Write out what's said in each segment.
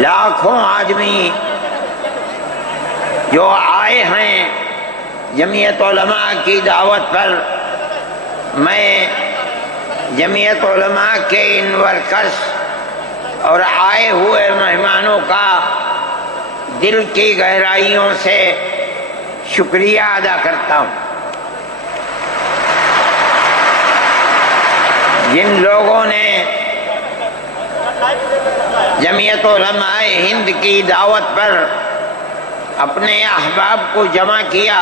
لاکھوں آدمی جو آئے ہیں جمعیت علماء کی دعوت پر، میں جمعیت علماء کے ان ورکرز اور آئے ہوئے مہمانوں کا دل کی گہرائیوں سے شکریہ ادا کرتا ہوں۔ جن لوگوں نے جمعیت علماء ہند کی دعوت پر اپنے احباب کو جمع کیا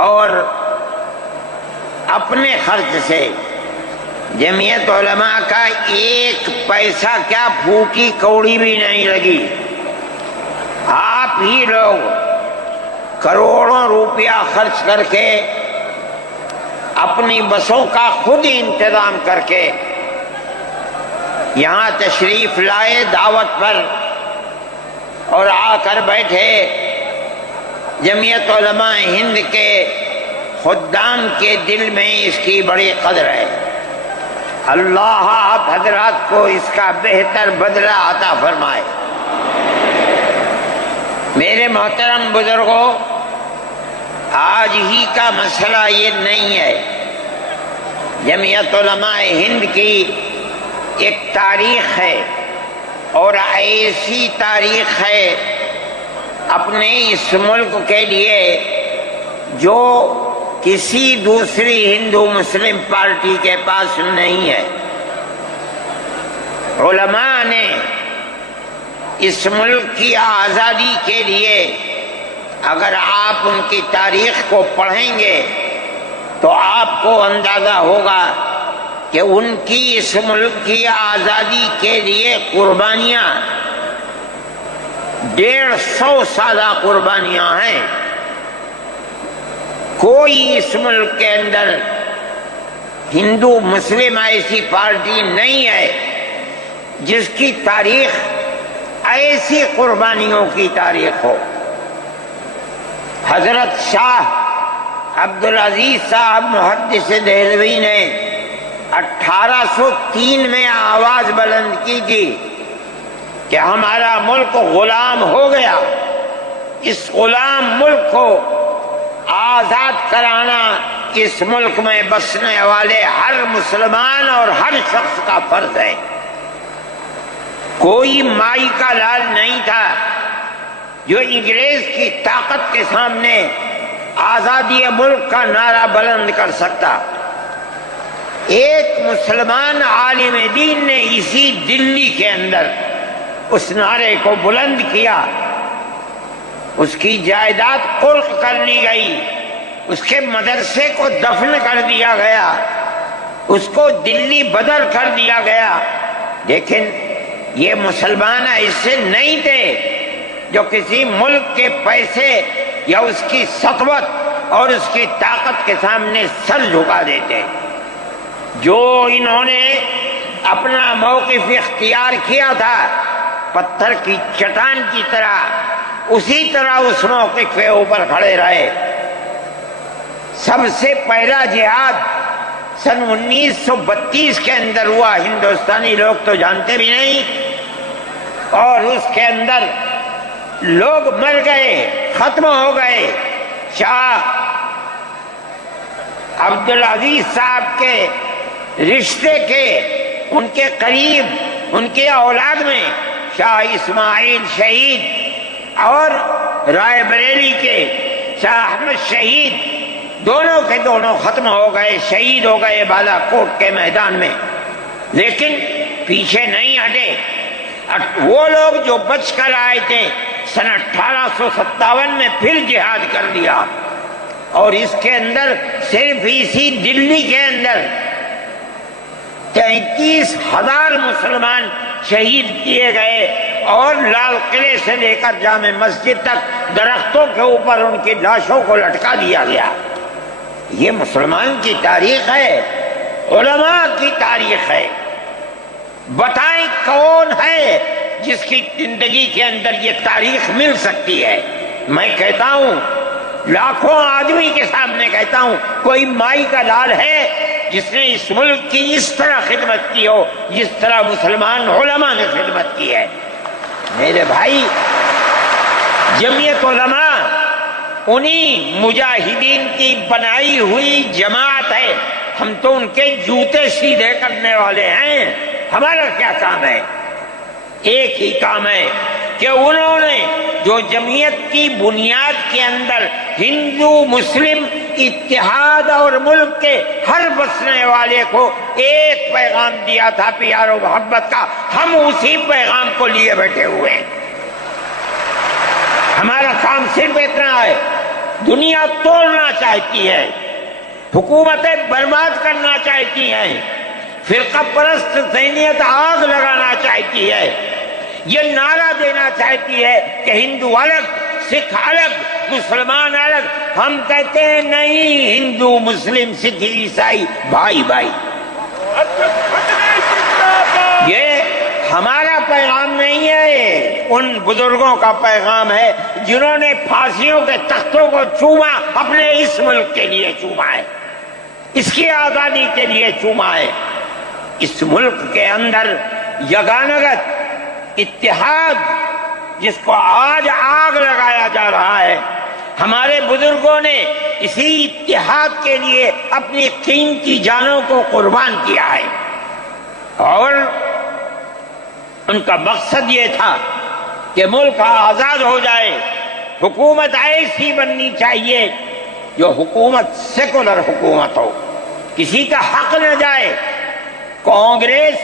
اور اپنے خرچ سے جمعیت علماء کا ایک پیسہ کیا پھوکی کوڑی بھی نہیں لگی، آپ ہی لوگ کروڑوں روپیہ خرچ کر کے اپنی بسوں کا خود انتظام کر کے یہاں تشریف لائے دعوت پر اور آ کر بیٹھے۔ جمعیت علماء ہند کے خدام کے دل میں اس کی بڑی قدر ہے۔ اللہ آپ حضرات کو اس کا بہتر بدلہ عطا فرمائے۔ میرے محترم بزرگوں، آج ہی کا مسئلہ یہ نہیں ہے۔ جمعیت علماء ہند کی ایک تاریخ ہے، اور ایسی تاریخ ہے اپنے اس ملک کے لیے جو کسی دوسری ہندو مسلم پارٹی کے پاس نہیں ہے۔ علماء نے اس ملک کی آزادی کے لیے، اگر آپ ان کی تاریخ کو پڑھیں گے تو آپ کو اندازہ ہوگا کہ ان کی اس ملک کی آزادی کے لیے قربانیاں 150 سالہ قربانیاں ہیں۔ کوئی اس ملک کے اندر ہندو مسلم ایسی پارٹی نہیں ہے جس کی تاریخ ایسی قربانیوں کی تاریخ ہو۔ حضرت شاہ عبدالعزیز صاحب محدث دہلوی نے 1803 میں آواز بلند کی تھی کہ ہمارا ملک غلام ہو گیا، اس غلام ملک کو آزاد کرانا اس ملک میں بسنے والے ہر مسلمان اور ہر شخص کا فرض ہے۔ کوئی مائی کا لال نہیں تھا جو انگریز کی طاقت کے سامنے آزادی ملک کا نعرہ بلند کر سکتا۔ ایک مسلمان عالم دین نے اسی دلی کے اندر اس نعرے کو بلند کیا، اس کی جائیداد قلق کر لی گئی، اس کے مدرسے کو دفن کر دیا گیا، اس کو دلی بدر کر دیا گیا۔ لیکن یہ مسلمان ایسے نہیں تھے جو کسی ملک کے پیسے یا اس کی سطوت اور اس کی طاقت کے سامنے سر جھکا دیتے۔ جو انہوں نے اپنا موقف اختیار کیا تھا پتھر کی چٹان کی طرح، اسی طرح اس موقف کے اوپر کھڑے رہے۔ سب سے پہلا جہاد سن 1932 کے اندر ہوا، ہندوستانی لوگ تو جانتے بھی نہیں، اور اس کے اندر لوگ مر گئے، ختم ہو گئے۔ شاہ عبدالعزیز صاحب کے رشتے کے، ان کے قریب، ان کے اولاد میں شاہ اسماعیل شہید اور رائے بریلی کے شاہ احمد شہید، دونوں کے دونوں ختم ہو گئے، شہید ہو گئے بالا کوٹ کے میدان میں۔ لیکن پیچھے نہیں ہٹے۔ وہ لوگ جو بچ کر آئے تھے سن 1857 میں پھر جہاد کر دیا، اور اس کے اندر صرف اسی دلی کے اندر 33,000 مسلمان شہید کیے گئے، اور لال قلعے سے لے کر جامع مسجد تک درختوں کے اوپر ان کی لاشوں کو لٹکا دیا گیا۔ یہ مسلمان کی تاریخ ہے، علماء کی تاریخ ہے۔ بتائیں کون ہے جس کی زندگی کے اندر یہ تاریخ مل سکتی ہے؟ میں کہتا ہوں، لاکھوں آدمی کے سامنے کہتا ہوں، کوئی مائی کا لال ہے جس نے اس ملک کی اس طرح خدمت کی ہو جس طرح مسلمان علماء نے خدمت کی ہے۔ میرے بھائی، جمعیت علماء انہی مجاہدین کی بنائی ہوئی جماعت ہے، ہم تو ان کے جوتے سیدھے کرنے والے ہیں۔ ہمارا کیا کام ہے؟ ایک ہی کام ہے کہ انہوں نے جو جمعیت کی بنیاد کے اندر ہندو مسلم اتحاد اور ملک کے ہر بسنے والے کو ایک پیغام دیا تھا پیار و محبت کا، ہم اسی پیغام کو لیے بیٹھے ہوئے ہیں۔ ہمارا کام صرف اتنا ہے، دنیا توڑنا چاہتی ہے، حکومتیں برباد کرنا چاہتی ہیں، فرقہ پرست ذہنیت آگ لگانا چاہتی ہے، یہ نعرہ دینا چاہتی ہے کہ ہندو الگ، سکھ الگ، مسلمان الگ۔ ہم کہتے ہیں نہیں، ہندو مسلم سکھ عیسائی بھائی بھائی۔ یہ ہمارا پیغام نہیں ہے، ان بزرگوں کا پیغام ہے جنہوں نے پھانسیوں کے تختوں کو چوما، اپنے اس ملک کے لیے چوما ہے، اس کی آزادی کے لیے چوما ہے۔ اس ملک کے اندر یگانگت اتحاد جس کو آج آگ لگایا جا رہا ہے، ہمارے بزرگوں نے اسی اتحاد کے لیے اپنی قیمتی جانوں کو قربان کیا ہے، اور ان کا مقصد یہ تھا کہ ملک آزاد ہو جائے، حکومت ایسی بننی چاہیے جو حکومت سیکولر حکومت ہو، کسی کا حق نہ جائے۔ کانگریس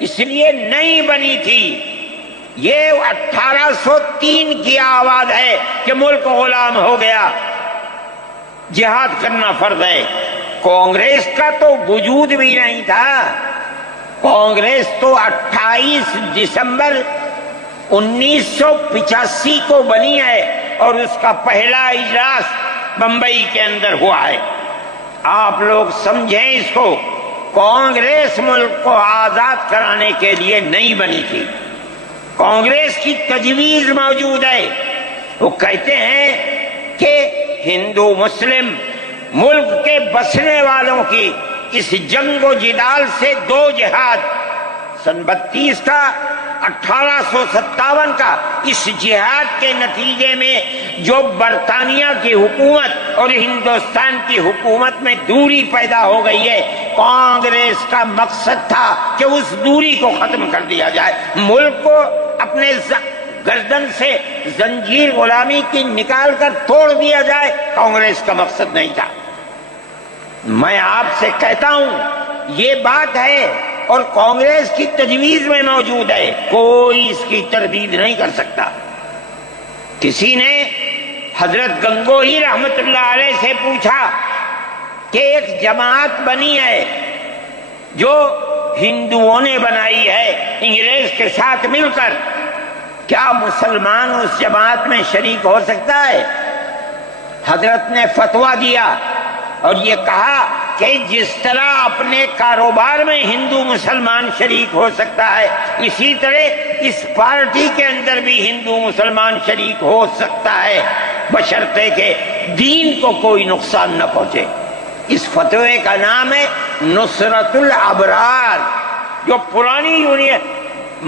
اس لیے نہیں بنی تھی، یہ 1803 کی آواز ہے کہ ملک غلام ہو گیا، جہاد کرنا فرض ہے۔ کانگریس کا تو وجود بھی نہیں تھا، کانگریس تو 28 دسمبر 1985 کو بنی ہے، اور اس کا پہلا اجلاس بمبئی کے اندر ہوا ہے۔ آپ لوگ سمجھیں اس کو، کانگریس ملک کو آزاد کرانے کے لیے نہیں بنی تھی، کانگریس کی تجویز موجود ہے۔ وہ کہتے ہیں کہ ہندو مسلم ملک کے بسنے والوں کی اس جنگ و جدال سے دو جہاد، سن 32 کا 1857 کا، اس جہاد کے نتیجے میں جو برطانیہ کی حکومت اور ہندوستان کی حکومت میں دوری پیدا ہو گئی ہے، کانگریس کا مقصد تھا کہ اس دوری کو ختم کر دیا جائے، ملک کو اپنے گردن سے زنجیر غلامی کی نکال کر توڑ دیا جائے۔ کانگریس کا مقصد نہیں تھا۔ میں آپ سے کہتا ہوں یہ بات ہے، اور کانگریس کی تجویز میں موجود ہے، کوئی اس کی تردید نہیں کر سکتا۔ کسی نے حضرت گنگوہی رحمت اللہ علیہ سے پوچھا کہ ایک جماعت بنی ہے جو ہندوؤں نے بنائی ہے انگریز کے ساتھ مل کر، کیا مسلمان اس جماعت میں شریک ہو سکتا ہے؟ حضرت نے فتویٰ دیا اور یہ کہا کہ جس طرح اپنے کاروبار میں ہندو مسلمان شریک ہو سکتا ہے، اسی طرح اس پارٹی کے اندر بھی ہندو مسلمان شریک ہو سکتا ہے، بشرطے کہ دین کو کوئی نقصان نہ پہنچے۔ اس فتوے کا نام ہے نصرت الابرار، جو پرانی یونین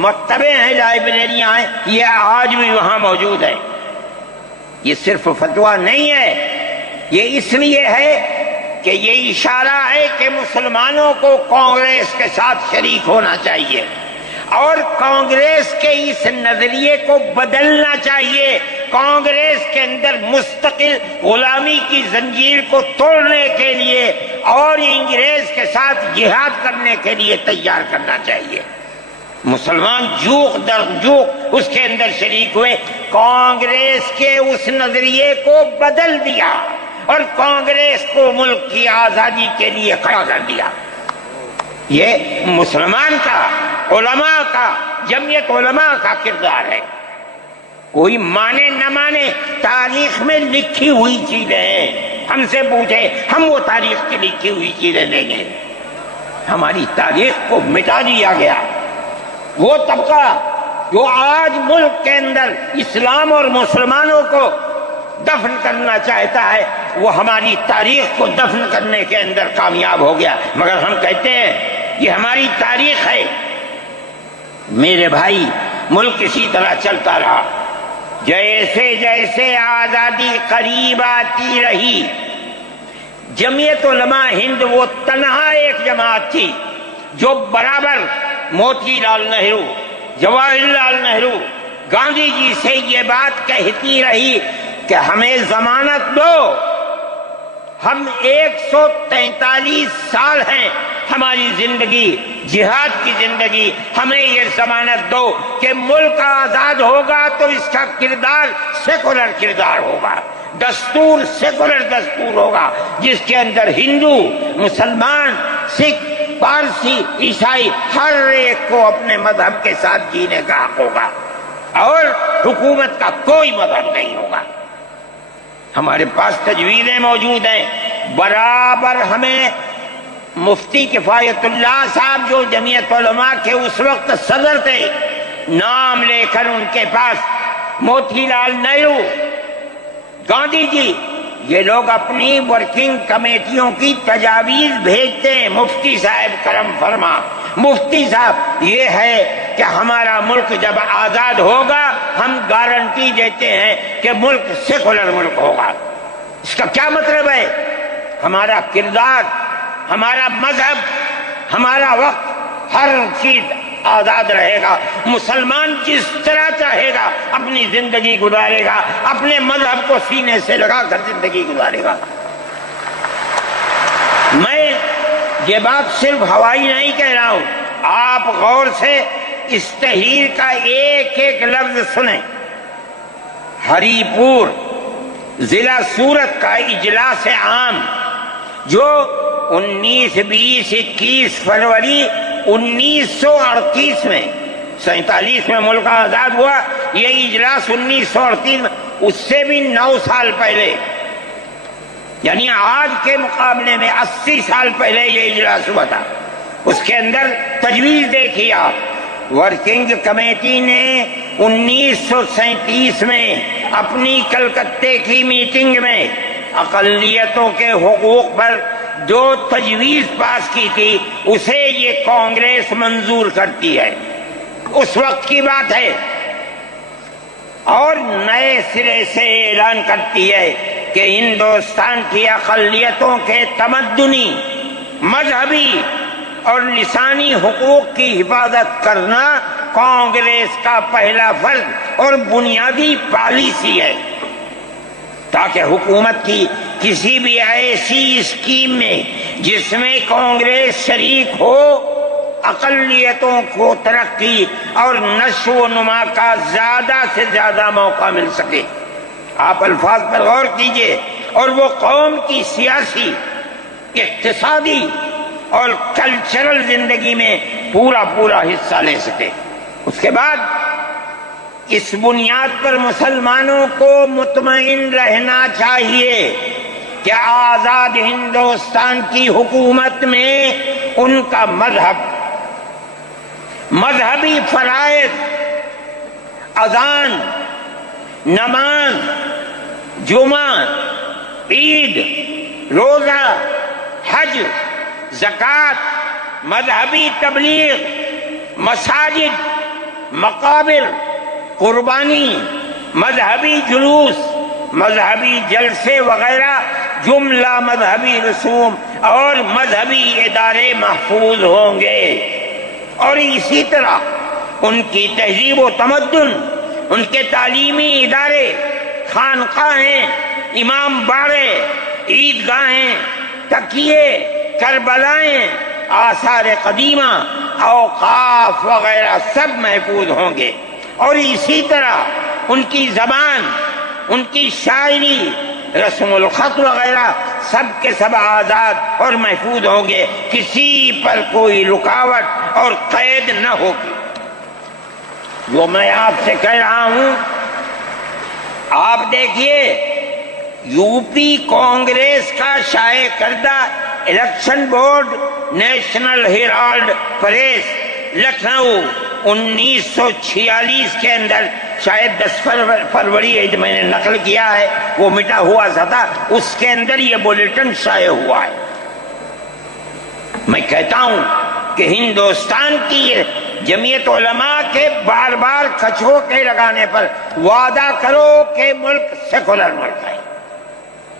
مکتبیں ہیں، لائبریریاں ہیں، یہ آج بھی وہاں موجود ہے۔ یہ صرف فتویٰ نہیں ہے، یہ اس لیے ہے کہ یہ اشارہ ہے کہ مسلمانوں کو کانگریس کے ساتھ شریک ہونا چاہیے، اور کانگریس کے اس نظریے کو بدلنا چاہیے، کانگریس کے اندر مستقل غلامی کی زنجیر کو توڑنے کے لیے اور انگریز کے ساتھ جہاد کرنے کے لیے تیار کرنا چاہیے۔ مسلمان جوق در جوق اس کے اندر شریک ہوئے، کانگریس کے اس نظریے کو بدل دیا اور کانگریس کو ملک کی آزادی کے لیے کھڑا کر دیا۔ یہ مسلمان کا، علماء کا، جمعیت علماء کا کردار ہے۔ کوئی مانے نہ مانے، تاریخ میں لکھی ہوئی چیزیں ہیں، ہم سے پوچھے ہم وہ تاریخ کی لکھی ہوئی چیزیں دیں گے۔ ہماری تاریخ کو مٹا دیا گیا۔ وہ طبقہ جو آج ملک کے اندر اسلام اور مسلمانوں کو دفن کرنا چاہتا ہے، وہ ہماری تاریخ کو دفن کرنے کے اندر کامیاب ہو گیا، مگر ہم کہتے ہیں یہ ہماری تاریخ ہے۔ میرے بھائی، ملک اسی طرح چلتا رہا، جیسے جیسے آزادی قریب آتی رہی، جمعیت علماء ہند وہ تنہا ایک جماعت تھی جو برابر موتی لال نہرو، جواہر لال نہرو، گاندھی جی سے یہ بات کہتی رہی کہ ہمیں ضمانت دو، ہم 143 سال ہیں ہماری زندگی جہاد کی زندگی، ہمیں یہ ضمانت دو کہ ملک آزاد ہوگا تو اس کا کردار سیکولر کردار ہوگا، دستور سیکولر دستور ہوگا، جس کے اندر ہندو، مسلمان، سکھ، پارسی، عیسائی ہر ایک کو اپنے مذہب کے ساتھ جینے کا حق ہوگا اور حکومت کا کوئی مذہب نہیں ہوگا۔ ہمارے پاس تجویزیں موجود ہیں، برابر ہمیں مفتی کفایت اللہ صاحب جو جمعیت علماء کے اس وقت صدر تھے، نام لے کر ان کے پاس موتی لال نہرو، گاندھی جی، یہ لوگ اپنی ورکنگ کمیٹیوں کی تجاویز بھیجتے ہیں، مفتی صاحب کرم فرما، مفتی صاحب یہ ہے کہ ہمارا ملک جب آزاد ہوگا ہم گارنٹی دیتے ہیں کہ ملک سیکولر ملک ہوگا۔ اس کا کیا مطلب ہے؟ ہمارا کردار، ہمارا مذہب، ہمارا وقت، ہر چیز آزاد رہے گا، مسلمان جس طرح چاہے گا اپنی زندگی گزارے گا، اپنے مذہب کو سینے سے لگا کر زندگی گزارے گا۔ میں یہ بات صرف ہوائی نہیں کہہ رہا ہوں، آپ غور سے اس تحریر کا ایک ایک لفظ سنیں۔ ہری پور ضلع سورت کا اجلاس عام جو 19، 20، 21 فروری 1938 میں، 47 میں ملک آزاد ہوا، یہ اجلاس 1938 میں، اس سے بھی 9 سال پہلے، یعنی آج کے مقابلے میں 80 سال پہلے یہ اجلاس ہوا تھا۔ اس کے اندر تجویز دیکھیے آپ، ورکنگ کمیٹی نے 1937 میں اپنی کلکتے کی میٹنگ میں اقلیتوں کے حقوق پر جو تجویز پاس کی تھی اسے یہ کانگریس منظور کرتی ہے، اس وقت کی بات ہے، اور نئے سرے سے اعلان کرتی ہے کہ ہندوستان کی اقلیتوں کے تمدنی، مذہبی اور لسانی حقوق کی حفاظت کرنا کانگریس کا پہلا فرض اور بنیادی پالیسی ہے، تاکہ حکومت کی کسی بھی ایسی اسکیم میں جس میں کانگریس شریک ہو، اقلیتوں کو ترقی اور نشو و نما کا زیادہ سے زیادہ موقع مل سکے۔ آپ الفاظ پر غور کیجئے، اور وہ قوم کی سیاسی، اقتصادی اور کلچرل زندگی میں پورا حصہ لے سکے۔ اس کے بعد اس بنیاد پر مسلمانوں کو مطمئن رہنا چاہیے کہ آزاد ہندوستان کی حکومت میں ان کا مذہبی فرائض، اذان، نماز، جمعہ، عید، روزہ، حج، زکوٰۃ، مذہبی تبلیغ، مساجد، مقابر، قربانی، مذہبی جلوس، مذہبی جلسے وغیرہ جملہ مذہبی رسوم اور مذہبی ادارے محفوظ ہوں گے، اور اسی طرح ان کی تہذیب و تمدن، ان کے تعلیمی ادارے، خانقاہیں، امام باڑے، عیدگاہیں، تکیے، کربلائیں، آثار قدیمہ، اوقاف وغیرہ سب محفوظ ہوں گے، اور اسی طرح ان کی زبان، ان کی شاعری، رسم الخط وغیرہ سب کے سب آزاد اور محفوظ ہوں گے، کسی پر کوئی رکاوٹ اور قید نہ ہوگی۔ جو میں آپ سے کہہ رہا ہوں، آپ دیکھیے یو پی کانگریس کا شائع کردہ election board, National Herald press, Lucknow, 1946 کے اندر شاید 10 فروری میں نے نقل کیا ہے، وہ مٹا ہوا سا تھا، اس کے اندر یہ بلیٹن شائع ہوا ہے۔ میں کہتا ہوں کہ ہندوستان کی جمعیت علماء کے بار بار کھچوٹے لگانے پر وعدہ کرو کہ ملک سیکولر ملک ہے،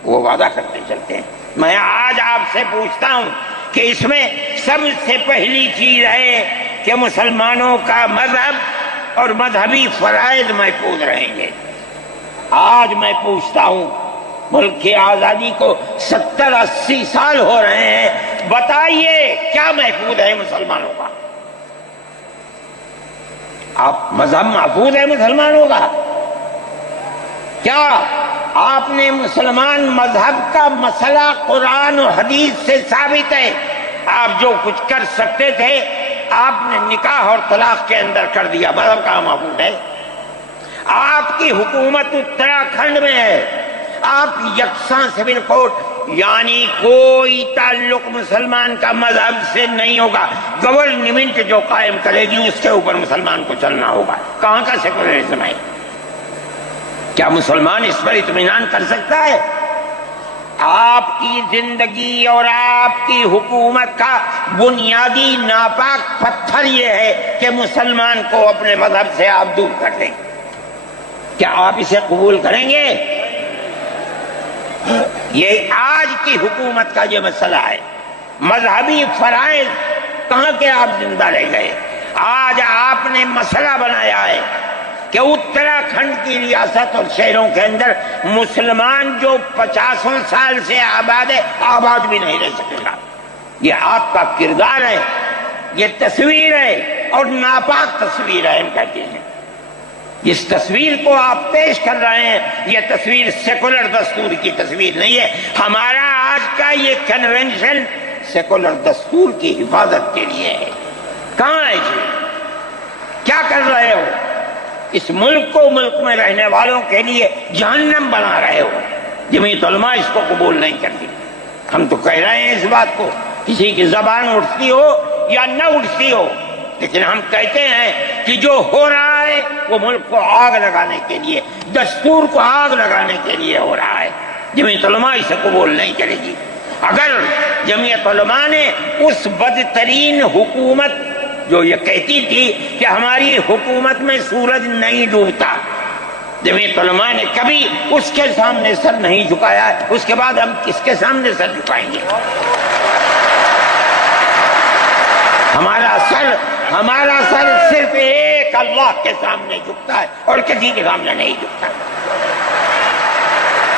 وہ وعدہ کرتے چلتے ہیں۔ میں آج آپ سے پوچھتا ہوں کہ اس میں سب سے پہلی چیز ہے کہ مسلمانوں کا مذہب اور مذہبی فرائض محفوظ رہیں گے۔ آج میں پوچھتا ہوں، ملک کی آزادی کو 70-80 سال ہو رہے ہیں، بتائیے کیا محفوظ ہے مسلمانوں کا؟ آپ مذہب محفوظ ہے مسلمانوں کا؟ کیا آپ نے مسلمان مذہب کا مسئلہ قرآن و حدیث سے ثابت ہے؟ آپ جو کچھ کر سکتے تھے آپ نے نکاح اور طلاق کے اندر کر دیا، مذہب کہاں محفوظ ہے؟ آپ کی حکومت اتراکھنڈ میں ہے، آپ یکساں سول کوڈ، یعنی کوئی تعلق مسلمان کا مذہب سے نہیں ہوگا، گورنمنٹ جو قائم کرے گی اس کے اوپر مسلمان کو چلنا ہوگا۔ کہاں کا سیکولرزم ہے؟ کیا مسلمان اس پر اطمینان کر سکتا ہے؟ آپ کی زندگی اور آپ کی حکومت کا بنیادی ناپاک پتھر یہ ہے کہ مسلمان کو اپنے مذہب سے آپ دور کر دیں۔ کیا آپ اسے قبول کریں گے؟ یہ آج کی حکومت کا یہ مسئلہ ہے۔ مذہبی فرائض کہاں کے آپ زندہ رہ گئے؟ آج آپ نے مسئلہ بنایا ہے کہ اتراکھنڈ کی ریاست اور شہروں کے اندر مسلمان جو 50 سال سے آباد ہے، آباد بھی نہیں رہ سکے گا۔ یہ آپ کا کردار ہے، یہ تصویر ہے اور ناپاک تصویر ہے۔ ہم کہتے ہیں اس تصویر کو آپ پیش کر رہے ہیں، یہ تصویر سیکولر دستور کی تصویر نہیں ہے۔ ہمارا آج کا یہ کنونشن سیکولر دستور کی حفاظت کے لیے ہے۔ کہاں ہے جی؟ کیا کر رہے ہو؟ اس ملک کو، ملک میں رہنے والوں کے لیے جہنم بنا رہے ہو۔ جمعیت علماء اس کو قبول نہیں کرتی۔ ہم تو کہہ رہے ہیں اس بات کو، کسی کی زبان اٹھتی ہو یا نہ اٹھتی ہو، لیکن ہم کہتے ہیں کہ جو ہو رہا ہے وہ ملک کو آگ لگانے کے لیے، دستور کو آگ لگانے کے لیے ہو رہا ہے۔ جمعیت علماء اسے قبول نہیں کرے گی۔ اگر جمعیت علماء نے اس بدترین حکومت جو یہ کہتی تھی کہ ہماری حکومت میں سورج نہیں ڈوبتا، جمعیت علماء نے کبھی اس کے سامنے سر نہیں جھکایا، اس کے بعد ہم کس کے سامنے سر جھکائیں گے؟ ہمارا سر صرف ایک اللہ کے سامنے جھکتا ہے اور کسی کے سامنے نہیں جھکتا۔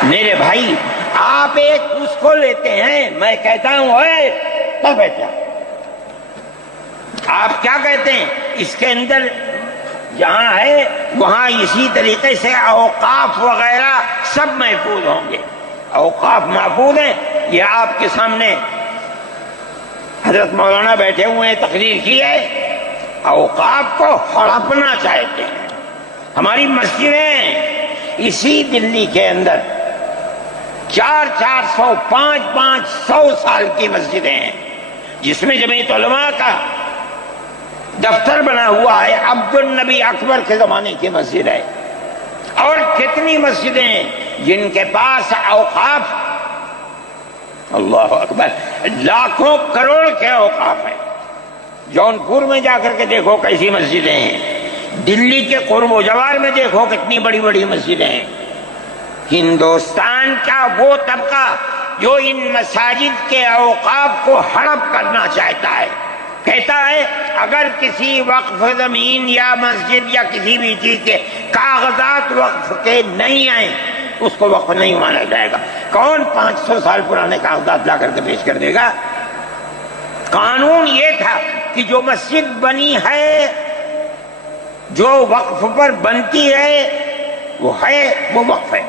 میرے بھائی، آپ ایک اس کو لیتے ہیں، میں کہتا ہوں اے تو بیٹا، آپ کیا کہتے ہیں؟ اس کے اندر جہاں ہے وہاں اسی طریقے سے اوقاف وغیرہ سب محفوظ ہوں گے۔ اوقاف محفوظ ہیں، یہ آپ کے سامنے حضرت مولانا بیٹھے ہوئے ہیں، تقریر کی ہے۔ اوقاف کو ہڑپنا چاہتے ہیں۔ ہماری مسجدیں اسی دلی کے اندر 400 500 سال کی مسجدیں ہیں، جس میں جمعیت علماء کا دفتر بنا ہوا ہے، عبد النبی اکبر کے زمانے کی مسجد ہے۔ اور کتنی مسجدیں ہیں جن کے پاس اوقاف، اللہ اکبر، لاکھوں کروڑ کے اوقاف ہیں۔ جونپور میں جا کر کے دیکھو کیسی مسجدیں ہیں، دلی کے قرب و جوار میں دیکھو کتنی بڑی بڑی مسجدیں ہیں۔ ہندوستان کا وہ طبقہ جو ان مساجد کے اوقاف کو ہڑپ کرنا چاہتا ہے، کہتا ہے اگر کسی وقف زمین یا مسجد یا کسی بھی چیز کے کاغذات وقف کے نہیں آئیں اس کو وقف نہیں مانا جائے گا۔ کون 500 سال پرانے کاغذات لا کر کے پیش کر دے گا؟ قانون یہ تھا کہ جو مسجد بنی ہے، جو وقف پر بنتی ہے، وہ وقف ہے۔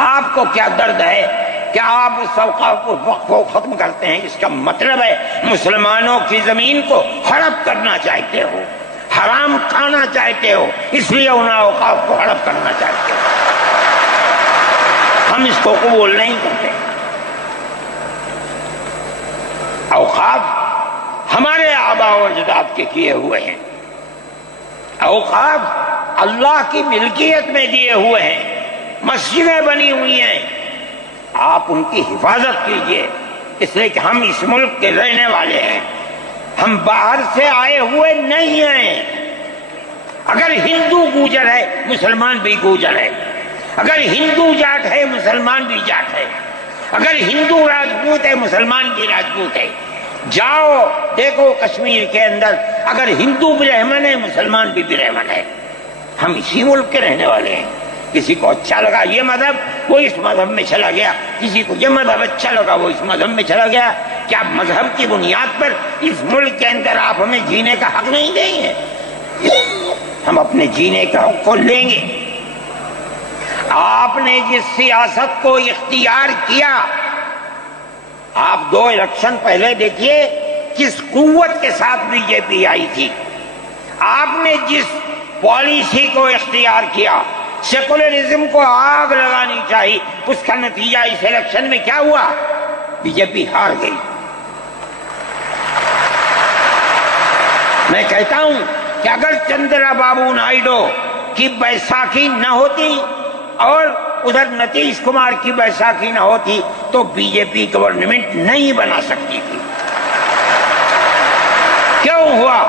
آپ کو کیا درد ہے کہ آپ اس اوقاف کو وقف کو ختم کرتے ہیں؟ اس کا مطلب ہے مسلمانوں کی زمین کو ہڑپ کرنا چاہتے ہو، حرام کھانا چاہتے ہو، اس لیے ان اوقاف کو ہڑپ کرنا چاہتے ہو۔ ہم اس کو قبول نہیں کرتے۔ اوقاف ہمارے آباء و اجداد کے کیے ہوئے ہیں، اوقاف اللہ کی ملکیت میں دیے ہوئے ہیں، مسجدیں بنی ہوئی ہیں، آپ ان کی حفاظت کیجئے، اس لیے کہ ہم اس ملک کے رہنے والے ہیں، ہم باہر سے آئے ہوئے نہیں ہیں۔ اگر ہندو گوجر ہے مسلمان بھی گوجر ہے، اگر ہندو جاٹ ہے مسلمان بھی جاٹ ہے، اگر ہندو راجپوت ہے مسلمان بھی راجپوت ہے۔ جاؤ دیکھو کشمیر کے اندر، اگر ہندو برہمن ہے مسلمان بھی برہمن ہے، ہم اسی ملک کے رہنے والے ہیں۔ کسی کو اچھا لگا یہ مذہب وہ اس مذہب میں چلا گیا، کسی کو یہ مذہب اچھا لگا وہ اس مذہب میں چلا گیا۔ کیا مذہب کی بنیاد پر اس ملک کے اندر آپ ہمیں جینے کا حق نہیں دیں گے؟ ہم اپنے جینے کا حق کو لیں گے۔ آپ نے جس سیاست کو اختیار کیا، آپ 2 الیکشن پہلے دیکھیے کس قوت کے ساتھ بی جے پی آئی تھی، آپ نے جس پالیسی کو اختیار کیا، سیکولرزم کو آگ لگانی چاہیے، اس کا نتیجہ اس الیکشن میں کیا ہوا؟ بی جے پی ہار گئی۔ میں کہتا ہوں کہ اگر چندرا بابو نائیڈو کی بیساکھی نہ ہوتی اور ادھر نتیش کمار کی بیساکھی نہ ہوتی تو بی جے پی گورنمنٹ نہیں بنا سکتی تھی۔ کیوں ہوا؟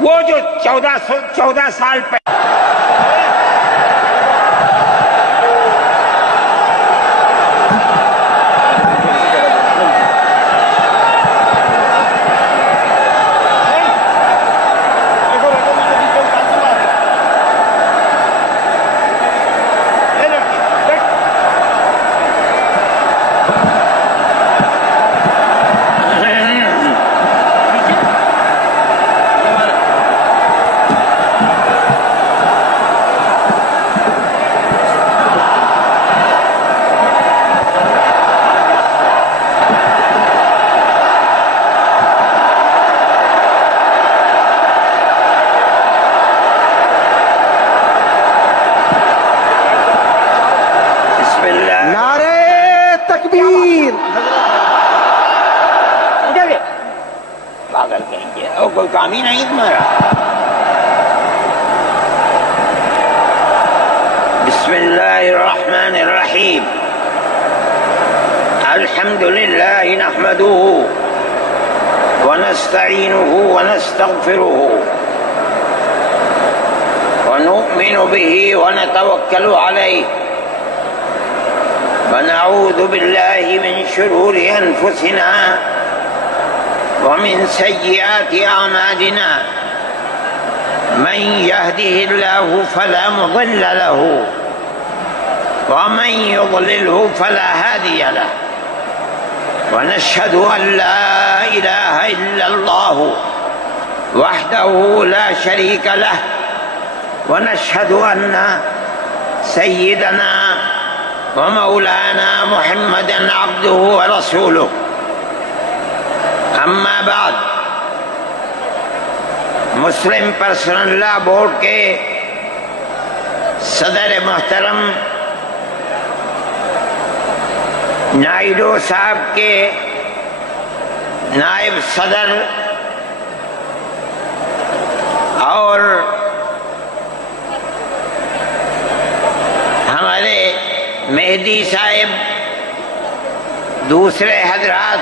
وہ جو 14 سال پہلے پاگل کہیں گے اور کوئی کام ہی نہیں تمہارا۔ بسم اللہ الرحمن الرحیم، الحمد للہ نحمده ونستعینه ونستغفره ونؤمن به ونتوکل علیہ ونعوذ باللہ من شرور انفسنا ومن سيئات أعمالنا، من يهده الله فلا مضل له ومن يضلله فلا هادي له، ونشهد أن لا إله إلا الله وحده لا شريك له، ونشهد أن سيدنا ومولانا محمدا عبده ورسوله۔ اما بعد، مسلم پرسنل لا بورڈ کے صدر محترم نائیڈو صاحب کے نائب صدر اور ہمارے مہدی صاحب، دوسرے حضرات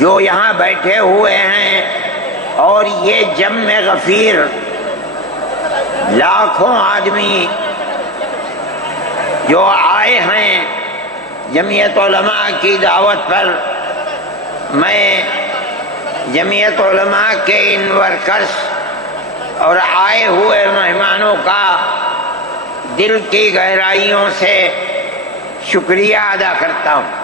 جو یہاں بیٹھے ہوئے ہیں، اور یہ جمع غفیر لاکھوں آدمی جو آئے ہیں جمعیت علماء کی دعوت پر، میں جمعیت علماء کے ان ورکرز اور آئے ہوئے مہمانوں کا دل کی گہرائیوں سے شکریہ ادا کرتا ہوں۔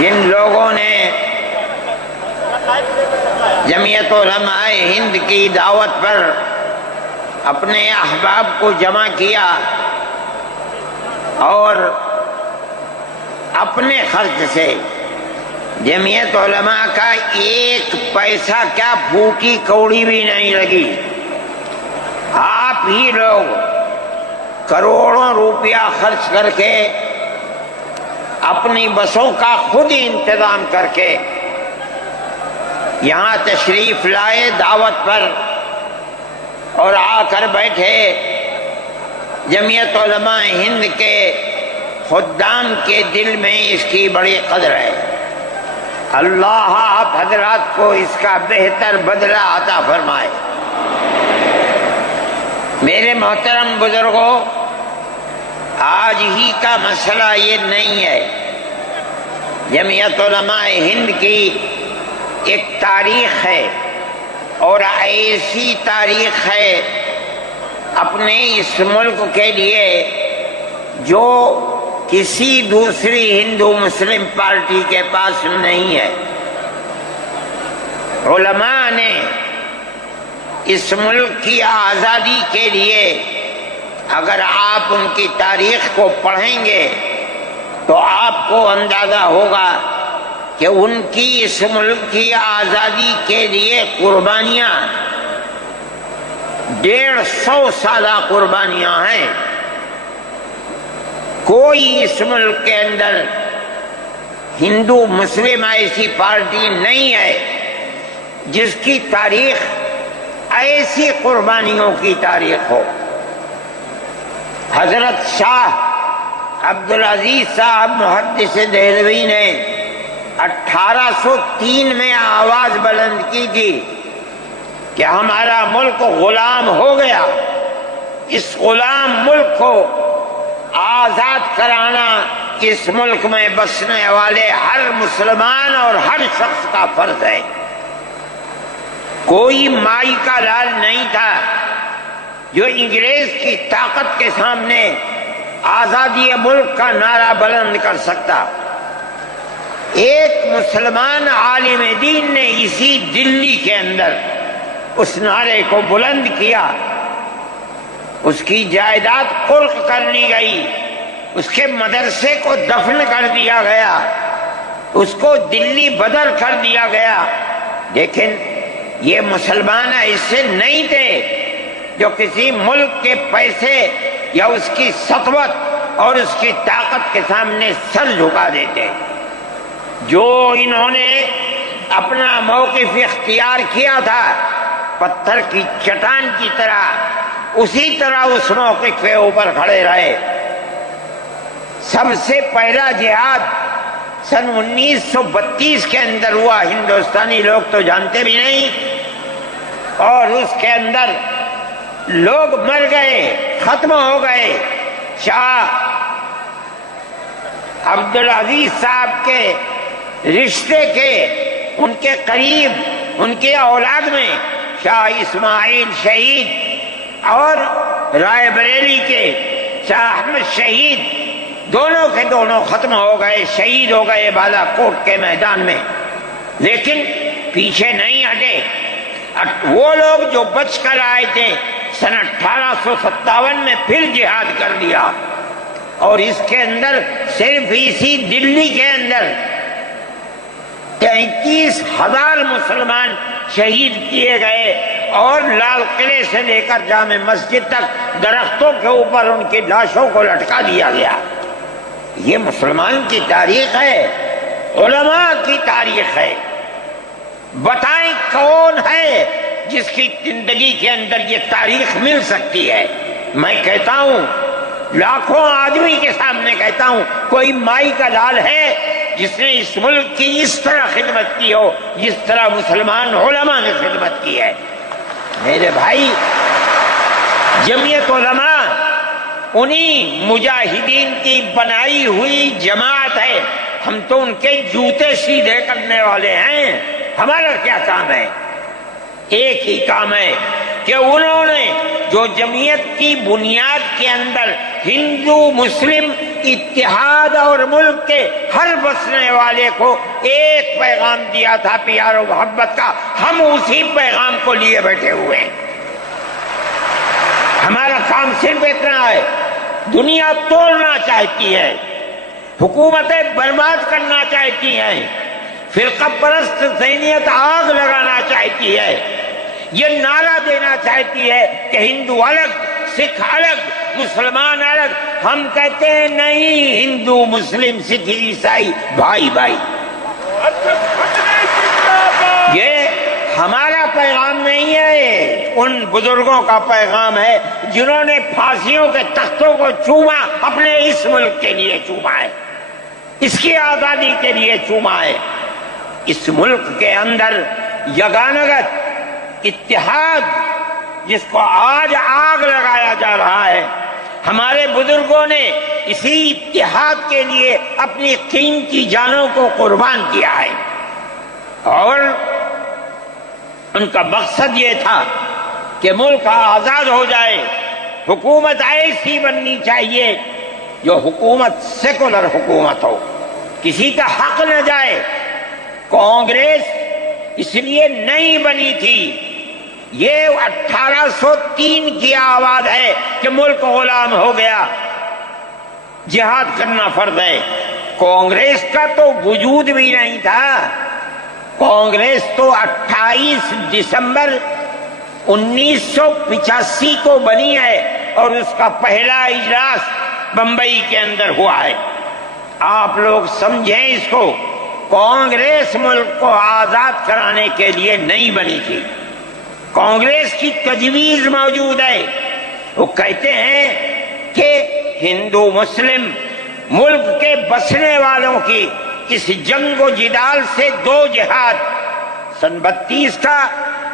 جن لوگوں نے جمعیت علماء ہند کی دعوت پر اپنے احباب کو جمع کیا اور اپنے خرچ سے جمعیت علماء کا 1 پیسہ کیا پھوٹی کوڑی بھی نہیں لگی، آپ ہی لوگ کروڑوں روپیہ خرچ کر کے اپنی بسوں کا خود ہی انتظام کر کے یہاں تشریف لائے دعوت پر اور آ کر بیٹھے۔ جمعیت علماء ہند کے خدام کے دل میں اس کی بڑی قدر ہے۔ اللہ آپ حضرات کو اس کا بہتر بدلہ عطا فرمائے۔ میرے محترم بزرگوں، آج ہی کا مسئلہ یہ نہیں ہے۔ جمعیت علماء ہند کی ایک تاریخ ہے، اور ایسی تاریخ ہے اپنے اس ملک کے لیے جو کسی دوسری ہندو مسلم پارٹی کے پاس نہیں ہے۔ علماء نے اس ملک کی آزادی کے لیے، اگر آپ ان کی تاریخ کو پڑھیں گے تو آپ کو اندازہ ہوگا کہ ان کی اس ملک کی آزادی کے لیے قربانیاں 150 سالہ قربانیاں ہیں۔ کوئی اس ملک کے اندر ہندو مسلم ایسی پارٹی نہیں ہے جس کی تاریخ ایسی قربانیوں کی تاریخ ہو۔ حضرت شاہ عبدالعزیز صاحب محدث دہلوی نے 1803 میں آواز بلند کی تھی کہ ہمارا ملک غلام ہو گیا، اس غلام ملک کو آزاد کرانا اس ملک میں بسنے والے ہر مسلمان اور ہر شخص کا فرض ہے۔ کوئی مائی کا لال نہیں تھا جو انگریز کی طاقت کے سامنے آزادی ملک کا نعرہ بلند کر سکتا۔ ایک مسلمان عالم دین نے اسی دلی کے اندر اس نعرے کو بلند کیا، اس کی جائیداد قلق کر لی گئی، اس کے مدرسے کو دفن کر دیا گیا، اس کو دلی بدر کر دیا گیا۔ لیکن یہ مسلمان ایسے نہیں تھے جو کسی ملک کے پیسے یا اس کی سطوت اور اس کی طاقت کے سامنے سر جھکا دیتے۔ جو انہوں نے اپنا موقف اختیار کیا تھا پتھر کی چٹان کی طرح، اسی طرح اس موقف کے اوپر کھڑے رہے۔ سب سے پہلا جہاد سن 1932 کے اندر ہوا، ہندوستانی لوگ تو جانتے بھی نہیں، اور اس کے اندر لوگ مر گئے، ختم ہو گئے۔ شاہ عبدالعزیز صاحب کے رشتے کے، ان کے قریب، ان کے اولاد میں شاہ اسماعیل شہید اور رائے بریلی کے شاہ احمد شہید، دونوں کے دونوں ختم ہو گئے، شہید ہو گئے بالا کوٹ کے میدان میں۔ لیکن پیچھے نہیں ہٹے۔ وہ لوگ جو بچ کر آئے تھے سن 1857 میں پھر جہاد کر دیا، اور اس کے اندر صرف اسی دلی کے اندر 33,000 مسلمان شہید کیے گئے، اور لال قلعے سے لے کر جامع مسجد تک درختوں کے اوپر ان کی لاشوں کو لٹکا دیا گیا۔ یہ مسلمان کی تاریخ ہے، علماء کی تاریخ ہے۔ بتائیں کون ہے جس کی زندگی کے اندر یہ تاریخ مل سکتی ہے؟ میں کہتا ہوں، لاکھوں آدمی کے سامنے کہتا ہوں، کوئی مائی کا لال ہے جس نے اس ملک کی اس طرح خدمت کی ہو جس طرح مسلمان علماء نے خدمت کی ہے؟ میرے بھائی، جمعیت علماء انہی مجاہدین کی بنائی ہوئی جماعت ہے۔ ہم تو ان کے جوتے سیدھے کرنے والے ہیں۔ ہمارا کیا کام ہے؟ ایک ہی کام ہے کہ انہوں نے جو جمعیت کی بنیاد کے اندر ہندو مسلم اتحاد اور ملک کے ہر بسنے والے کو ایک پیغام دیا تھا پیار و محبت کا، ہم اسی پیغام کو لیے بیٹھے ہوئے ہیں۔ ہمارا کام صرف اتنا ہے۔ دنیا توڑنا چاہتی ہے، حکومتیں برباد کرنا چاہتی ہیں، فرقہ پرست ذہنیت آگ لگانا چاہتی ہے، یہ نعرہ دینا چاہتی ہے کہ ہندو الگ سکھ الگ مسلمان الگ. ہم کہتے ہیں نہیں، ہندو مسلم سکھ عیسائی بھائی بھائی. یہ ہمارا پیغام نہیں ہے، ان بزرگوں کا پیغام ہے جنہوں نے پھانسیوں کے تختوں کو چوما، اپنے اس ملک کے لیے چوما ہے، اس کی آزادی کے لیے چوما ہے. اس ملک کے اندر یگانگت اتحاد جس کو آج آگ لگایا جا رہا ہے، ہمارے بزرگوں نے اسی اتحاد کے لیے اپنی قیمتی جانوں کو قربان کیا ہے، اور ان کا مقصد یہ تھا کہ ملک آزاد ہو جائے. حکومت ایسی بننی چاہیے جو حکومت سیکولر حکومت ہو، کسی کا حق نہ جائے. کانگریس اس لیے نہیں بنی تھی، یہ 1803 کی آواز ہے کہ ملک غلام ہو گیا، جہاد کرنا فرض ہے. کانگریس کا تو وجود بھی نہیں تھا. کانگریس تو 28 دسمبر 1985 کو بنی ہے، اور اس کا پہلا اجلاس بمبئی کے اندر ہوا ہے. آپ لوگ سمجھیں اس کو، کانگریس ملک کو آزاد کرانے کے لیے نہیں بنی تھی. کانگریس کی تجویز موجود ہے. وہ کہتے ہیں کہ ہندو مسلم ملک کے بسنے والوں کی اس جنگ و جدال سے دو جہاد، سن 32 کا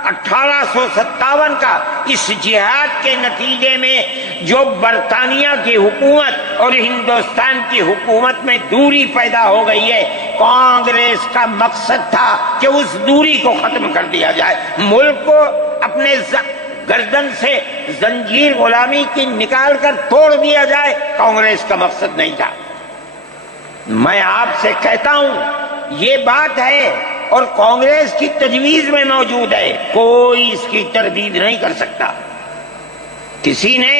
1857 کا، اس جہاد کے نتیجے میں جو برطانیہ کی حکومت اور ہندوستان کی حکومت میں دوری پیدا ہو گئی ہے، کانگریس کا مقصد تھا کہ اس دوری کو ختم کر دیا جائے، ملک کو اپنے گردن سے زنجیر غلامی کی نکال کر توڑ دیا جائے. کانگریس کا مقصد نہیں تھا. میں آپ سے کہتا ہوں یہ بات ہے، اور کانگریس کی تجویز میں موجود ہے، کوئی اس کی تردید نہیں کر سکتا. کسی نے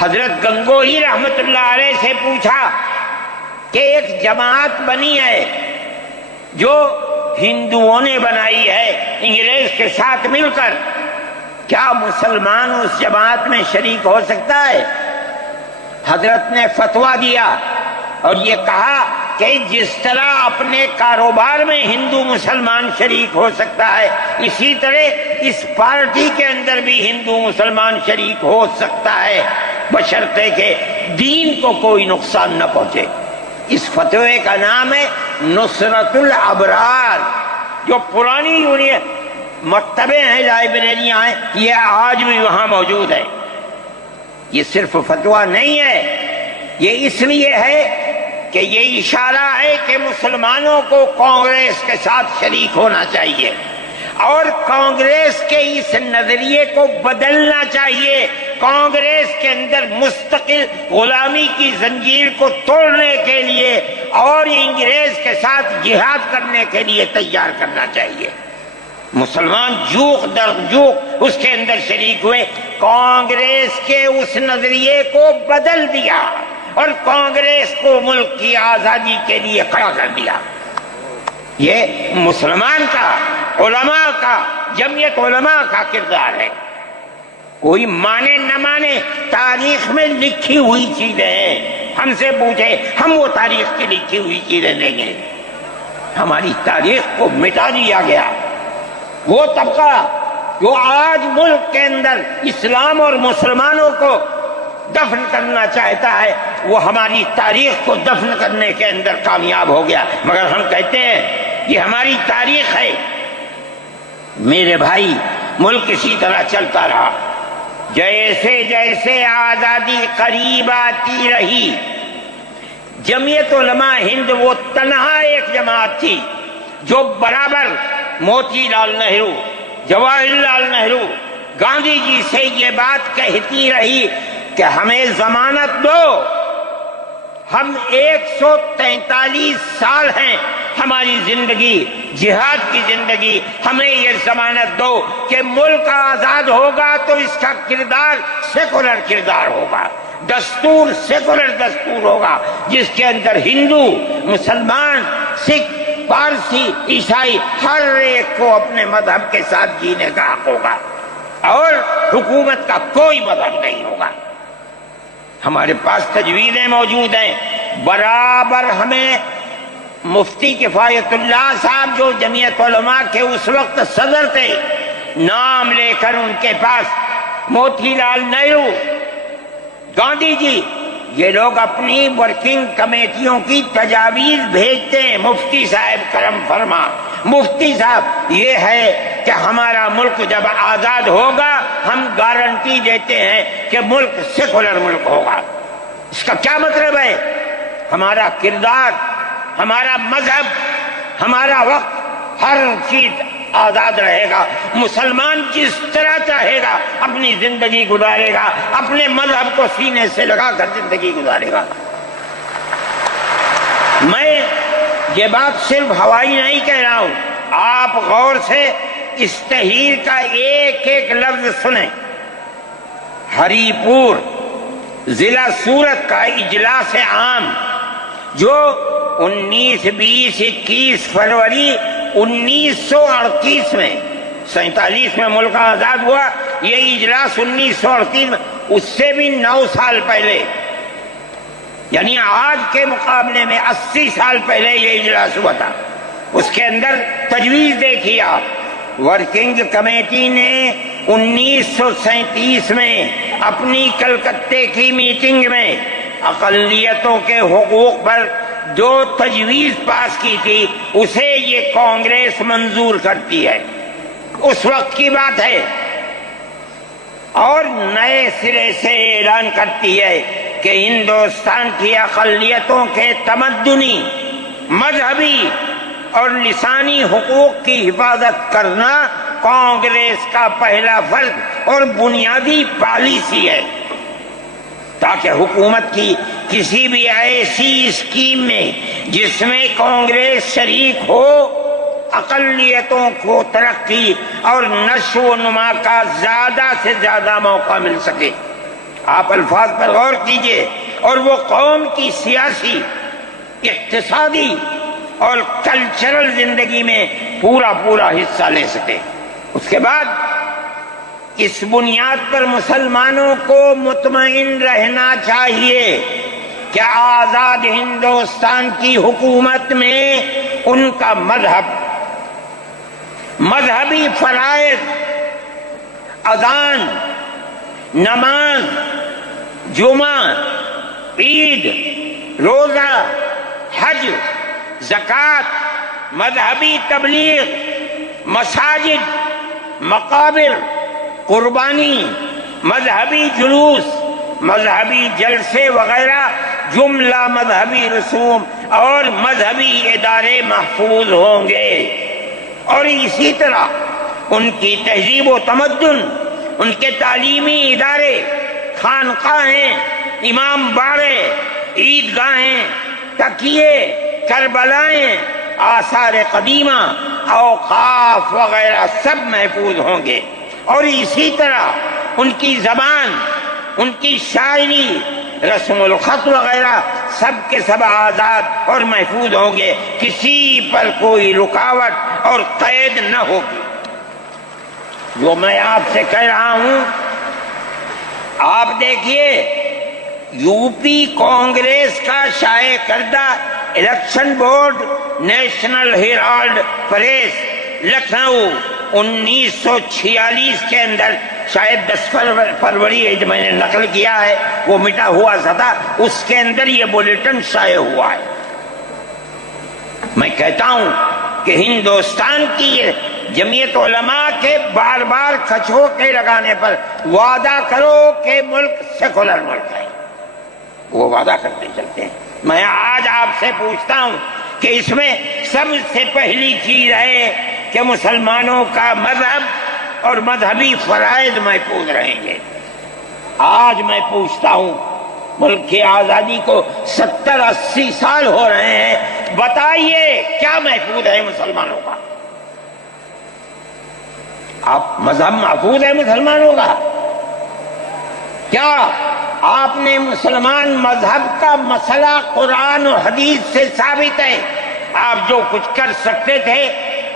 حضرت گنگوہی رحمت اللہ علیہ سے پوچھا کہ ایک جماعت بنی ہے جو ہندوؤں نے بنائی ہے انگریز کے ساتھ مل کر، کیا مسلمان اس جماعت میں شریک ہو سکتا ہے؟ حضرت نے فتویٰ دیا اور یہ کہا کہ جس طرح اپنے کاروبار میں ہندو مسلمان شریک ہو سکتا ہے، اسی طرح اس پارٹی کے اندر بھی ہندو مسلمان شریک ہو سکتا ہے، بشرطے کہ دین کو کوئی نقصان نہ پہنچے. اس فتوے کا نام ہے نصرت الابرار. جو پرانی یونین مکتبیں ہیں، لائبریریاں ہیں، یہ آج بھی وہاں موجود ہے. یہ صرف فتویٰ نہیں ہے، یہ اس لیے ہے کہ یہ اشارہ ہے کہ مسلمانوں کو کانگریس کے ساتھ شریک ہونا چاہیے، اور کانگریس کے اس نظریے کو بدلنا چاہیے. کانگریس کے اندر مستقل غلامی کی زنجیر کو توڑنے کے لیے اور انگریز کے ساتھ جہاد کرنے کے لیے تیار کرنا چاہیے. مسلمان جوق در جوق اس کے اندر شریک ہوئے، کانگریس کے اس نظریے کو بدل دیا اور کانگریس کو ملک کی آزادی کے لیے کھڑا کر دیا. یہ مسلمان کا، علماء کا، جمعیت علماء کا کردار ہے. کوئی مانے نہ مانے، تاریخ میں لکھی ہوئی چیزیں ہیں. ہم سے پوچھے، ہم وہ تاریخ کی لکھی ہوئی چیزیں دیں گے. ہماری تاریخ کو مٹا دیا گیا. وہ طبقہ جو آج ملک کے اندر اسلام اور مسلمانوں کو دفن کرنا چاہتا ہے، وہ ہماری تاریخ کو دفن کرنے کے اندر کامیاب ہو گیا. مگر ہم کہتے ہیں یہ ہماری تاریخ ہے. میرے بھائی، ملک اسی طرح چلتا رہا. جیسے جیسے آزادی قریب آتی رہی، جمعیت علماء ہند وہ تنہا ایک جماعت تھی جو برابر موتی لال نہرو، جواہر لال نہرو، گاندھی جی سے یہ بات کہتی رہی کہ ہمیں ضمانت دو. ہم 143 سال ہیں ہماری زندگی، جہاد کی زندگی، ہمیں یہ ضمانت دو کہ ملک آزاد ہوگا تو اس کا کردار سیکولر کردار ہوگا، دستور سیکولر دستور ہوگا، جس کے اندر ہندو، مسلمان، سکھ، پارسی، عیسائی ہر ایک کو اپنے مذہب کے ساتھ جینے کا حق ہوگا. اور حکومت کا کوئی مذہب نہیں ہوگا۔ ہمارے پاس تجویزیں موجود ہیں، برابر ہمیں مفتی کفایت اللہ صاحب جو جمعیت علماء کے اس وقت صدر تھے، نام لے کر ان کے پاس موتی لال نہرو، گاندھی جی، یہ لوگ اپنی ورکنگ کمیٹیوں کی تجاویز بھیجتے ہیں، مفتی صاحب کرم فرما، مفتی صاحب یہ ہے کہ ہمارا ملک جب آزاد ہوگا ہم گارنٹی دیتے ہیں کہ ملک سیکولر ملک ہوگا۔ اس کا کیا مطلب ہے؟ ہمارا کردار، ہمارا مذہب، ہمارا وقت، ہر چیز آزاد رہے گا۔ مسلمان جس طرح چاہے گا اپنی زندگی گزارے گا، اپنے مذہب کو سینے سے لگا کر زندگی گزارے گا۔ میں یہ بات صرف ہوائی نہیں کہہ رہا ہوں، آپ غور سے اس تحریر کا ایک ایک لفظ سنیں۔ ہری پور ضلع سورت کا اجلاس عام جو 19، 20، 21 فروری 1938 میں، 47 میں ملک آزاد ہوا، یہ اجلاس 1938 میں، اس سے بھی 9 سال پہلے، یعنی آج کے مقابلے میں 80 سال پہلے یہ اجلاس ہوا تھا۔ اس کے اندر تجویز دیکھیے آپ، ورکنگ کمیٹی نے 1937 میں اپنی کلکتے کی میٹنگ میں اقلیتوں کے حقوق پر جو تجویز پاس کی تھی اسے یہ کانگریس منظور کرتی ہے، اس وقت کی بات ہے، اور نئے سرے سے اعلان کرتی ہے کہ ہندوستان کی اقلیتوں کے تمدنی، مذہبی اور لسانی حقوق کی حفاظت کرنا کانگریس کا پہلا فرض اور بنیادی پالیسی ہے، تاکہ حکومت کی کسی بھی ایسی اسکیم میں جس میں کانگریس شریک ہو اقلیتوں کو ترقی اور نشو و نما کا زیادہ سے زیادہ موقع مل سکے۔ آپ الفاظ پر غور کیجئے، اور وہ قوم کی سیاسی، اقتصادی اور کلچرل زندگی میں پورا حصہ لے سکے۔ اس کے بعد اس بنیاد پر مسلمانوں کو مطمئن رہنا چاہیے کہ آزاد ہندوستان کی حکومت میں ان کا مذہبی فرائض، اذان، نماز، جمعہ، عید، روزہ، حج، زکوٰۃ، مذہبی تبلیغ، مساجد، مقابر، قربانی، مذہبی جلوس، مذہبی جلسے وغیرہ جملہ مذہبی رسوم اور مذہبی ادارے محفوظ ہوں گے، اور اسی طرح ان کی تہذیب و تمدن، ان کے تعلیمی ادارے، خانقاہیں، امام باڑے، عیدگاہیں، تکیے، کربلائیں، آثار قدیمہ، اوقاف وغیرہ سب محفوظ ہوں گے، اور اسی طرح ان کی زبان، ان کی شاعری، رسم الخط وغیرہ سب کے سب آزاد اور محفوظ ہوں گے، کسی پر کوئی رکاوٹ اور قید نہ ہوگی۔ جو میں آپ سے کہہ رہا ہوں، آپ دیکھیے یو پی کانگریس کا شائع کردہ election board National Herald press Lucknow 1946 کے اندر، شاید 10 فروری جو میں نے نقل کیا ہے وہ مٹا ہوا سا تھا، اس کے اندر یہ بلیٹن شائع ہوا ہے۔ میں کہتا ہوں کہ ہندوستان کی جمعیت علماء کے بار بار کھچوٹے لگانے پر وعدہ کرو کہ ملک سیکولر ملک ہے، وہ وعدہ کرتے چلتے ہیں۔ میں آج آپ سے پوچھتا ہوں کہ اس میں سب سے پہلی چیز ہے کہ مسلمانوں کا مذہب اور مذہبی فرائض محفوظ رہیں گے۔ آج میں پوچھتا ہوں، ملک کی آزادی کو 70-80 سال ہو رہے ہیں، بتائیے کیا محفوظ ہے مسلمانوں کا؟ آپ مذہب محفوظ ہے مسلمانوں کا؟ کیا آپ نے مسلمان مذہب کا مسئلہ قرآن و حدیث سے ثابت ہے؟ آپ جو کچھ کر سکتے تھے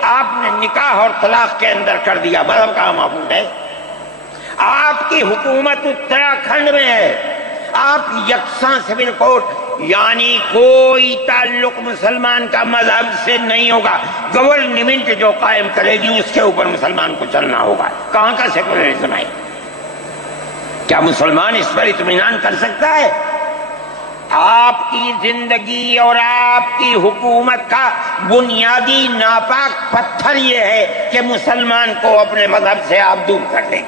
آپ نے نکاح اور طلاق کے اندر کر دیا، مذہب کا محفوظ ہے؟ آپ کی حکومت اتراکھنڈ میں ہے، آپ یکساں سول کوڈ، یعنی کوئی تعلق مسلمان کا مذہب سے نہیں ہوگا، گورنمنٹ جو قائم کرے گی اس کے اوپر مسلمان کو چلنا ہوگا۔ کہاں کا سیکولرزم ہے؟ کیا مسلمان اس پر اطمینان کر سکتا ہے؟ آپ کی زندگی اور آپ کی حکومت کا بنیادی ناپاک پتھر یہ ہے کہ مسلمان کو اپنے مذہب سے آپ دور کر دیں۔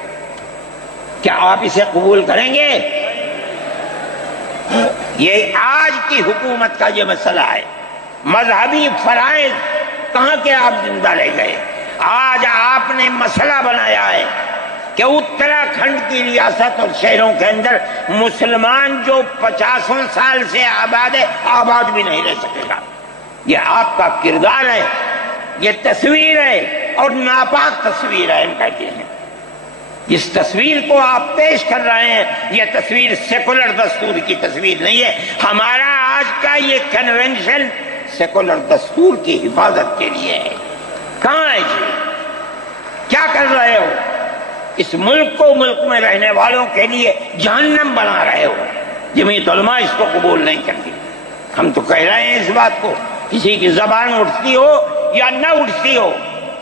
کیا آپ اسے قبول کریں گے؟ یہ آج کی حکومت کا یہ مسئلہ ہے۔ مذہبی فرائض کہاں کے آپ زندہ رہ گئے؟ آج آپ نے مسئلہ بنایا ہے کہ اتراکھنڈ کی ریاست اور شہروں کے اندر مسلمان جو 50 سال سے آباد ہے، آباد بھی نہیں رہ سکے گا۔ یہ آپ کا کردار ہے، یہ تصویر ہے اور ناپاک تصویر ہے، ہم کہتے ہیں۔ اس تصویر کو آپ پیش کر رہے ہیں، یہ تصویر سیکولر دستور کی تصویر نہیں ہے۔ ہمارا آج کا یہ کنونشن سیکولر دستور کی حفاظت کے لیے ہے۔ کہاں ہے جی؟ کیا کر رہے ہو؟ اس ملک کو، ملک میں رہنے والوں کے لیے جہنم بنا رہے ہو۔ جمعیت علماء اس کو قبول نہیں کرتی۔ ہم تو کہہ رہے ہیں اس بات کو، کسی کی زبان اٹھتی ہو یا نہ اٹھتی ہو،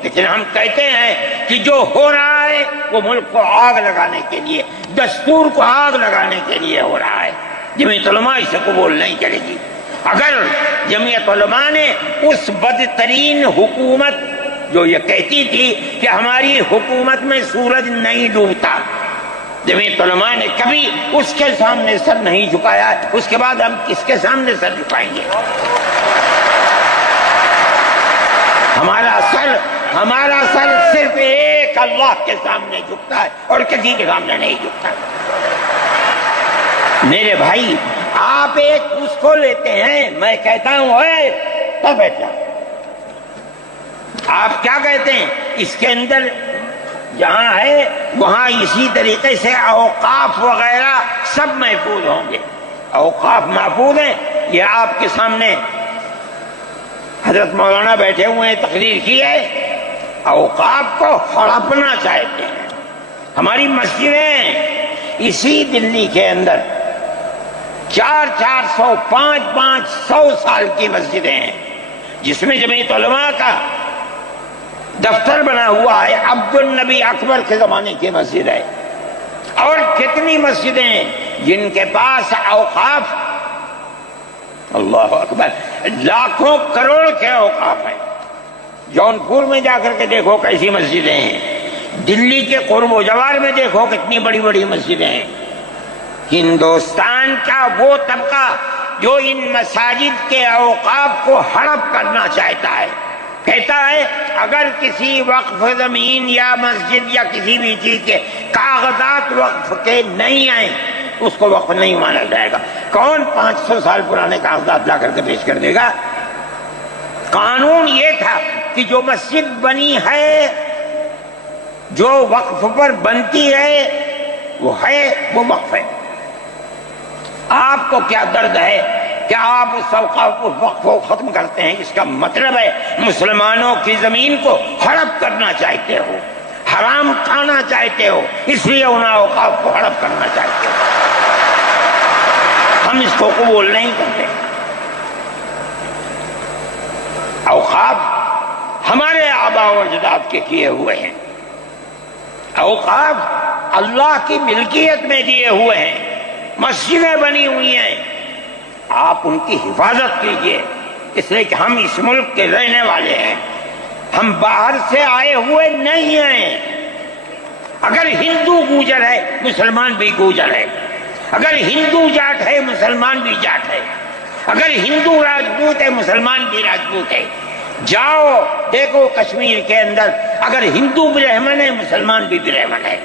لیکن ہم کہتے ہیں کہ جو ہو رہا ہے وہ ملک کو آگ لگانے کے لیے، دستور کو آگ لگانے کے لیے ہو رہا ہے۔ جمعیت علماء اسے قبول نہیں کرے گی۔ اگر جمعیت علماء نے اس بدترین حکومت جو یہ کہتی تھی کہ ہماری حکومت میں سورج نہیں ڈوبتا، جمعیت علماء نے کبھی اس کے سامنے سر نہیں جھکایا، اس کے بعد ہم کس کے سامنے سر جھکائیں گے؟ ہمارا سر صرف ایک اللہ کے سامنے جھکتا ہے اور کسی کے سامنے نہیں جھکتا۔ میرے بھائی، آپ ایک اس کو لیتے ہیں، میں کہتا ہوں اے تو بیٹا، آپ کیا کہتے ہیں؟ اس کے اندر جہاں ہے وہاں اسی طریقے سے اوقاف وغیرہ سب محفوظ ہوں گے۔ اوقاف محفوظ ہیں، یہ آپ کے سامنے حضرت مولانا بیٹھے ہوئے ہیں، تقریر کی ہے۔ اوقاف کو ہڑپنا چاہتے ہیں۔ ہماری مسجدیں اسی دلی کے اندر 400 500 سال کی مسجدیں ہیں، جس میں جمعیت علماء کا دفتر بنا ہوا ہے، عبد النبی اکبر کے زمانے کی مسجد ہے۔ اور کتنی مسجدیں جن کے پاس اوقاف، اللہ اکبر، لاکھوں کروڑ کے اوقاف ہیں۔ جونپور میں جا کر کے دیکھو کیسی مسجدیں ہیں، دلی کے قرب و جوار میں دیکھو کتنی بڑی بڑی مسجدیں ہیں۔ ہندوستان کا وہ طبقہ جو ان مساجد کے اوقاف کو ہڑپ کرنا چاہتا ہے، کہتا ہے اگر کسی وقف زمین یا مسجد یا کسی بھی چیز کے کاغذات وقف کے نہیں آئیں اس کو وقف نہیں مانا جائے گا۔ کون 500 سال پرانے کاغذات لا کر کے پیش کر دے گا؟ قانون یہ تھا کہ جو مسجد بنی ہے، جو وقف پر بنتی ہے، وہ وقف ہے۔ آپ کو کیا درد ہے کہ آپ اس وقف کو ختم کرتے ہیں؟ اس کا مطلب ہے مسلمانوں کی زمین کو ہڑپ کرنا چاہتے ہو، حرام کھانا چاہتے ہو، اس لیے ان اوقاف کو ہڑپ کرنا چاہتے ہو۔ ہم اس کو قبول نہیں کرتے۔ اوقاف ہمارے آباء و اجداد کے کیے ہوئے ہیں، اوقاف اللہ کی ملکیت میں دیے ہوئے ہیں، مسجدیں بنی ہوئی ہیں، آپ ان کی حفاظت کیجئے، اس لیے کہ ہم اس ملک کے رہنے والے ہیں، ہم باہر سے آئے ہوئے نہیں ہیں۔ اگر ہندو گوجر ہے مسلمان بھی گوجر ہے، اگر ہندو جاٹ ہے مسلمان بھی جاٹ ہے، اگر ہندو راجپوت ہے مسلمان بھی راجپوت ہے۔ جاؤ دیکھو کشمیر کے اندر، اگر ہندو برہمن ہے مسلمان بھی برہمن ہے۔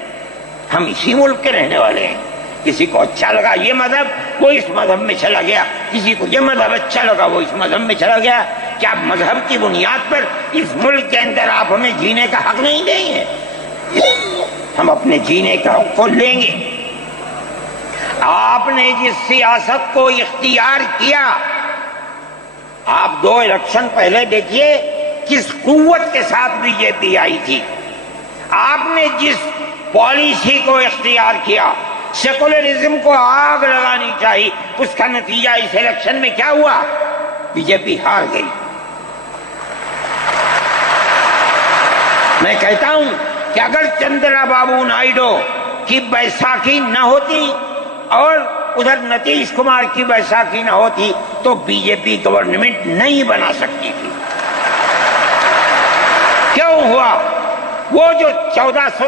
ہم اسی ملک کے رہنے والے ہیں۔ کسی کو اچھا لگا یہ مذہب وہ اس مذہب میں چلا گیا، کسی کو یہ مذہب اچھا لگا وہ اس مذہب میں چلا گیا۔ کیا مذہب کی بنیاد پر اس ملک کے اندر آپ ہمیں جینے کا حق نہیں دیں گے؟ ہم اپنے جینے کا حق کو لیں گے۔ آپ نے جس سیاست کو اختیار کیا، آپ 2 الیکشن پہلے دیکھیے کس قوت کے ساتھ بی جے پی آئی تھی۔ آپ نے جس پالیسی کو اختیار کیا، سیکولرزم کو آگ لگانی چاہیے، اس کا نتیجہ اس الیکشن میں کیا ہوا؟ بی جے پی ہار گئی۔ میں کہتا ہوں کہ اگر چندرا بابو نائیڈو کی بیساکھی نہ ہوتی اور ادھر نتیش کمار کی بیساکھی نہ ہوتی تو بی جے پی گورنمنٹ نہیں بنا سکتی تھی۔ کیوں ہوا؟ وہ جو 1400